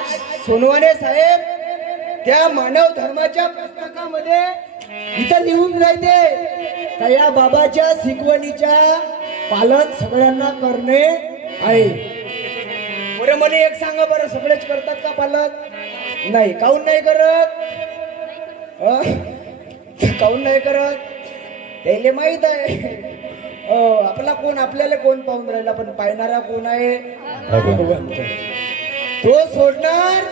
आज सोनवणे साहेब त्या मानव धर्माच्या पुस्तकामध्ये इथं लिहून राहते का या बाबाच्या शिकवणीच्या पालन सगळ्यांना करणे आहे. बरं मला एक सांगा बरं, सगळेच करतात का पालन? नाही. काऊन नाही करत? काऊन नाही करत? त्याला माहित आहे आपला कोण, आपल्याला कोण पाहून राहिला, पण पाहणारा कोण आहे? भगवंत. तो सोडणार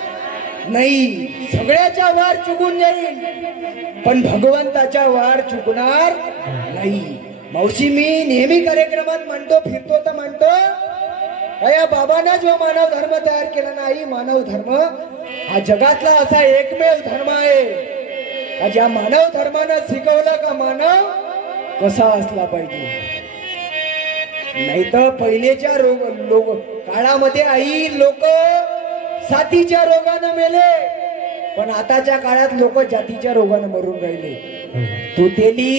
नाही. सगळ्याच्या वार चुकून जाईल पण भगवंताच्या वार चुकणार नाही. मावशी मी नेहमी कार्यक्रमात म्हणतो, फिरतो तर म्हणतो, या बाबांना जो मानव धर्म तयार केला नाही, मानव धर्म हा जगातला असा एकमेव धर्म आहे ज्या मानव धर्मानं शिकवलं का मानव कसा असला पाहिजे. नाही तर पहिलेच्या काळामध्ये आई लोक साथीच्या रोगानं मेले, पण आताच्या काळात लोक जातीच्या रोगानं मरून राहिले. तो तेली,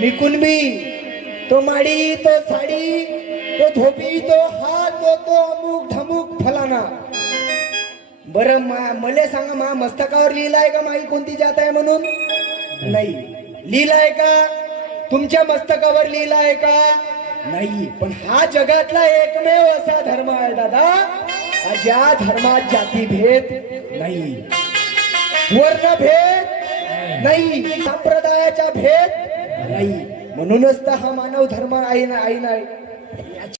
मी कुणबी, तो माडी, तो साडी, तो धोबी, तो हात, तो अमुक ढमुक फलाना. बरं मले सांगा, मा मस्तकावर लिहिलाय का माई कोणती जात आहे म्हणून? नाही. लिहिलाय का? तुमच्या मस्तकावर लिहिलाय का? नाही. पण हा जगातला एकमेव असा धर्म आहे दादा ज्या धर्मात जातीभेद नाही, वर्णभेद नाही, संप्रदायाचा भेद नाही. म्हणूनच तर हा मानव धर्म आहे ना, आहे.